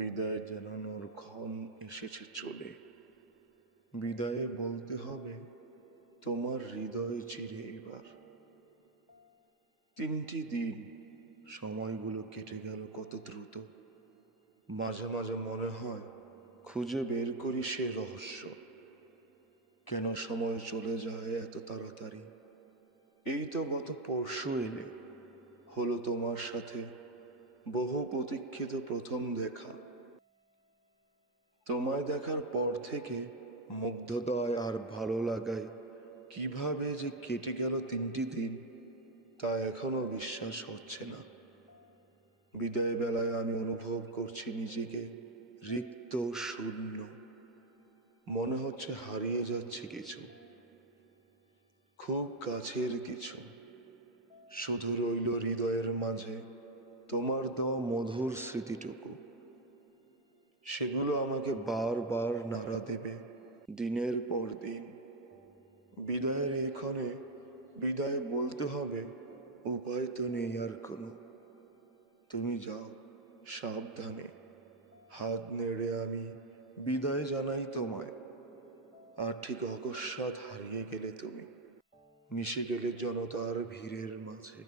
বিদায় জানানোর ক্ষণ এসেছে চলে। বিদায়ে বলতে হবে তোমার হৃদয়ে চিরে এবার। 3টি দিন, সময়গুলো কেটে গেল কত দ্রুত। মাঝে মাঝে মনে হয় খুঁজে বের করি সে রহস্য, কেন সময় চলে যায় এত তাড়াতাড়ি। এই তো গত পরশু এলে, হলো তোমার সাথে বহু প্রতীক্ষিত প্রথম দেখা। তোমায় দেখার পর থেকে মুগ্ধতায় আর ভালো লাগায় কিভাবে যে কেটে গেল 3টি দিন, তা এখনো বিশ্বাস হচ্ছে না। বিদায় বেলায় আমি অনুভব করছি নিজেকে রিক্ত, শূন্য। মনে হচ্ছে হারিয়ে যাচ্ছে কিছু, খুব কাছের কিছু। শুধু রইল হৃদয়ের মাঝে তোমার দেওয়া মধুর স্মৃতিটুকু। সেগুলো আমাকে বারবার নাড়া দেবে দিনের পর দিন। বিদায়ের এই ক্ষণে বিদায় বলতে হবে, উপায় তো নেই আর কোনো। তুমি যাও সাবধানে। হাত নেড়ে আমি বিদায় জানাই তোমায়। আর ঠিক অকস্মাৎ হারিয়ে গেলে তুমি, মিশে গেলে জনতার ভিড়ের মাঝে।